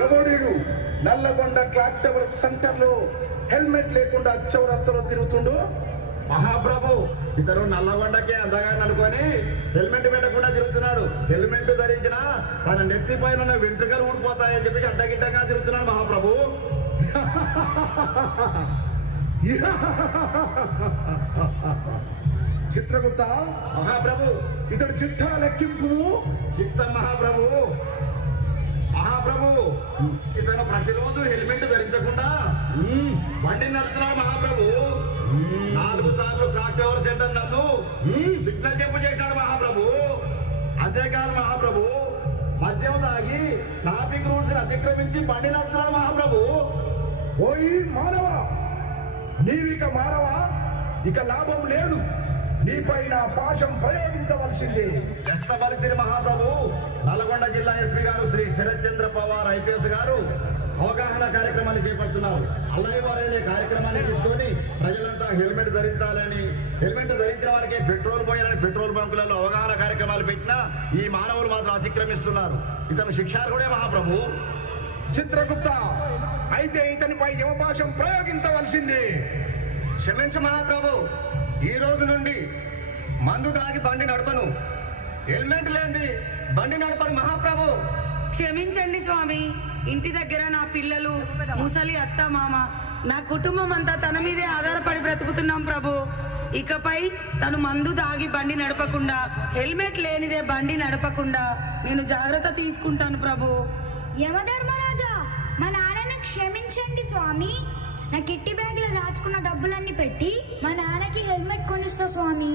ఎవడు Nalgonda clock tower centre లో helmet లేకుండా చౌరస్తలో తిరుగుతుండు? మహాప్రభు ఇతను నల్లగొండకే అందగా అనుకొని హెల్మెట్ పెట్టకుండా తిరుగుతున్నాడు. హెల్మెట్ ధరించిన తన నెత్తి పైన వెంట్రుకలు ఊడిపోతాయని చెప్పి అడ్డగిడ్డంగా తిరుగుతున్నాడు మహాప్రభు. చిత్రగుప్త మహాప్రభు ఇతడు చిట్టా లెక్కింపు. చిత్త మహాప్రభు. మహాప్రభు ఇతను ప్రతిరోజు హెల్మెట్ ధరించకుండా బండి నడుపుతున్నాడు మహాప్రభు. 4 సార్లు క్లాక్ టవర్ సెంటర్ నందు సిగ్నల్ చెప్పు చేశాడు మహాప్రభు. అంతేకాదు మహాప్రభు మద్యం తాగి ట్రాఫిక్ రూల్స్ అతిక్రమించి బండి నడుపుతున్నాడు మహాప్రభు. ఓయి మానవ, నీవిక మానవా, ఇక లాభం లేదు. నీపైన పాశం ప్రయోగించవలసిందే. ఎస్తబలితిరి మహాప్రభు. నల్గొండ జిల్లా ఎస్పీ గారు శ్రీ శరత్ చంద్ర పవార్ ఐపీఎస్ గారు అవగాహన కార్యక్రమాన్ని చేపడుతున్నారు. అల్లవివారైన కార్యక్రమాన్ని తీసుకొని ప్రజలంతా హెల్మెట్ ధరించాలని, హెల్మెట్ ధరించిన వారికి పెట్రోల్ పోయాలని పెట్రోల్ బంకులలో అవగాహన కార్యక్రమాలు పెట్టినా ఈ మానవులు మాత్రం అతిక్రమిస్తున్నారు. ఇతను శిక్షార్హుడే మహాప్రభు. చిత్రగుప్త, అయితే ఇతనిపై యమపాశం ప్రయోగించవలసిందే. క్షమించు మహాప్రభు, ఈ రోజు నుండి మందు దాగి బండి నడపను, హెల్మెట్ లేని బండి నడపను మహాప్రభు. క్షమించండి స్వామి. ఇంటి దగ్గర నా పిల్లలు, ముసలి అత్త మామ, నా కుటుంబం అంతా తన మీదే ఆధారపడి బ్రతుకుతున్నాం ప్రభు. ఇకపై తను మందు దాగి బండి నడపకుండా, హెల్మెట్ లేనిదే బండి నడపకుండా నేను జాగ్రత్త తీసుకుంటాను ప్రభు. యమధర్మరాజా, మా నాన్నని క్షమించండి స్వామి. నా కిట్టి బ్యాగ్ లో దాచుకున్న డబ్బులన్నీ పెట్టి మా నాన్నకి హెల్మెట్ కొనిస్తా స్వామి.